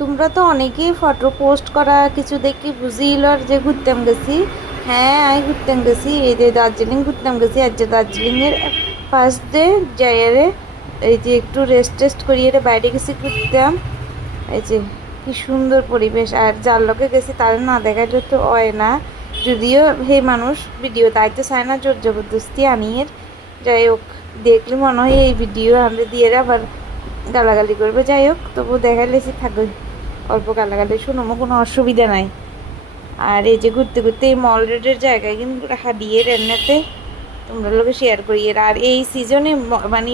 তোমরা তো অনেকেই ফটো পোস্ট করা কিছু দেখি বুঝিলর যে ঘুরতাম গেছি। হ্যাঁ, আমি ঘুরতাম গেছি, এই যে দার্জিলিং ঘুরতাম গেছি। আর যে দার্জিলিংয়ের ফার্স্ট ডে যাইয়ারে এই যে একটু রেস্ট টেস্ট করিয়ে বাইরে গেছি ঘুরতাম। এই যে কি সুন্দর পরিবেশ, আর যার লোকে গেছি তার না দেখাইলে তো হয় না। যদিও হে মানুষ ভিডিও তাইতে চায় না, জোর জবরদস্তি আনিয়ে। যাই হোক, দেখলে মনে হয় এই ভিডিও আমরা দিয়ে আবার গালাগালি করবে। যাই হোক, তবু দেখাইলেছি থাকবে, অল্প গালাগালি শুনবো, কোনো অসুবিধা নাই। আর এই যে ঘুরতে ঘুরতে এই মল রোডের জায়গায় কিন্তু হারিয়ে রান্নাতে তোমরা লোকে শেয়ার করি। আর এই সিজনে মানে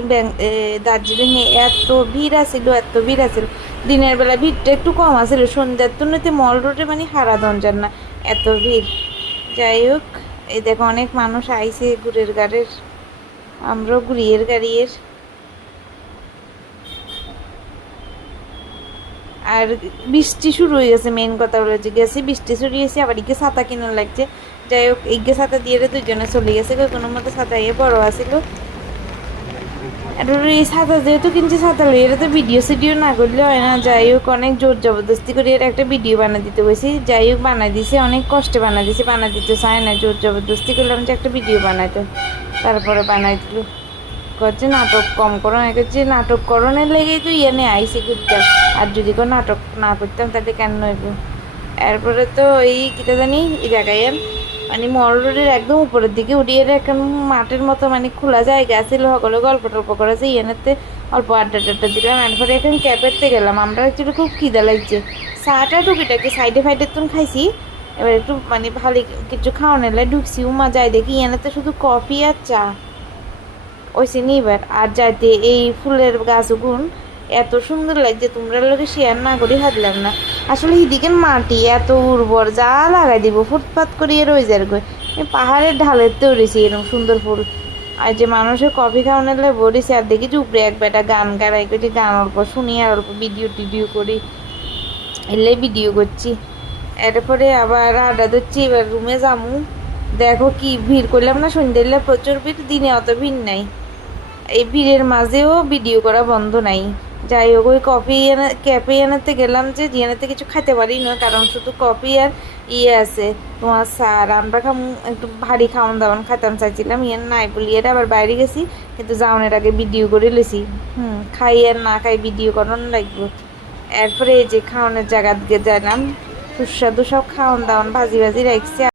দার্জিলিংয়ে এত ভিড় আসিল, এত ভিড় আসিল। দিনের বেলা ভিড়টা একটু কম আসিল, সন্ধ্যার তুলনাতে মল রোডে মানে হারা দঞ্জান না, এত ভিড়। যাই হোক, এই দেখো অনেক মানুষ আইছে ঘুরের গাড়ির, আমরাও ঘুরিয়ের গাড়ির। আর বৃষ্টি শুরু হয়ে গেছে, মেন কথা হলো যে গেছি বৃষ্টি শুরু হয়েছে, আবার ইকে ছাতা কিনে লাগছে। যাই হোক, ইগে ছাতা দিয়ে দুজনে চলে গেছে, কোনো মতো ছাতা ইয়ে বড় আসিল। আর এই ছাতা যেহেতু কিনছি, ছাতা লই এটা তো ভিডিও সিডিও না করলে হয় না। যাই হোক, অনেক জোর জবরদস্তি করে এর একটা ভিডিও বানা দিতে গেছি। যাই হোক, বানাই দিছে, অনেক কষ্টে বানা দিছে, বানা দিতে চায় না, জোর জবরদস্তি করলাম যে একটা ভিডিও বানাইতে, তারপরে বানাই দিল। করছে নাটক কম করো না, করছে নাটক করণের লেগেই তো ইয়ে আইসি ঘুরতাম। আর যদি কোনো নাটক না করতাম তাহলে কেন নইব। এরপরে তো এই কিটা জানি এই জায়গায় মানে মল রোডের একদম উপরের দিকে উঠিয়ে এখন মাঠের মতো মানে খোলা জায়গা ছিল, সকলে গল্প টল্প করেছে, ইয়েনেতে অল্প আড্ডা টাড্ডা দিলাম। এরপরে এখন ক্যাফেতে গেলাম, আমরা একটু খুব খিদা লাগছে। চাটা টুকিটাকি সাইডে ফাইডে তো খাইছি। এবার একটু মানে ভালো কিছু খাওয়া নিলে ঢুকছি, উমা যাই দেখি ইয়েনেতে শুধু কফি আর চা ওইসে নিবার। আর যাইতে এই ফুলের গাছগুন এত সুন্দর লাগছে, তোমরা লোকে শেয়ার না করি হারলাম না। আসলে এদিকের মাটি এত উর্বর, যা লাগাই দিব ফুটপাত করিয়ে রয়ে যায় গো। পাহাড়ের ঢালের তো রয়েছে এরকম সুন্দর ফুল। আর যে মানুষের কফি খাওয়ানোর বলেছে, আর দেখি যে উপরে এক বেটা গান গাড়াই করছি, গান অল্প শুনি আর অল্প ভিডিও টিডিও করি, এলে ভিডিও করছি। এরপরে আবার আড্ডা ধরছি, এবার রুমে যামু। দেখো কি ভিড় করলাম না, সন্ধ্যে প্রচুর ভিড়, দিনে অত ভিড় নাই। এই ভিড়ের মাঝেও ভিডিও করা বন্ধ নাই। যাই হোক, ওই কফি ক্যাফে এনাতে গেলাম যে এনাতে কিছু খাইতে পারি না, কারণ শুধু কফি আর ইয়ে আছে তোমার স্যার। আমরা একটু ভারী খাওয়ান দাওয়ান খাইতাম চাইছিলাম, ইয়ে নাই বলি এটা আবার বাইরে গেছি, কিন্তু যাওয়ানের আগে ভিডিও করে লেছি। খাই আর না খাই ভিডিও করানো লাগবো। এরপরে এই যে খাওয়ানোর জায়গা দিকে গেলাম, সুস্বাদু সব খাওয়ান দাওয়ান ভাজি ভাজি রাখছে।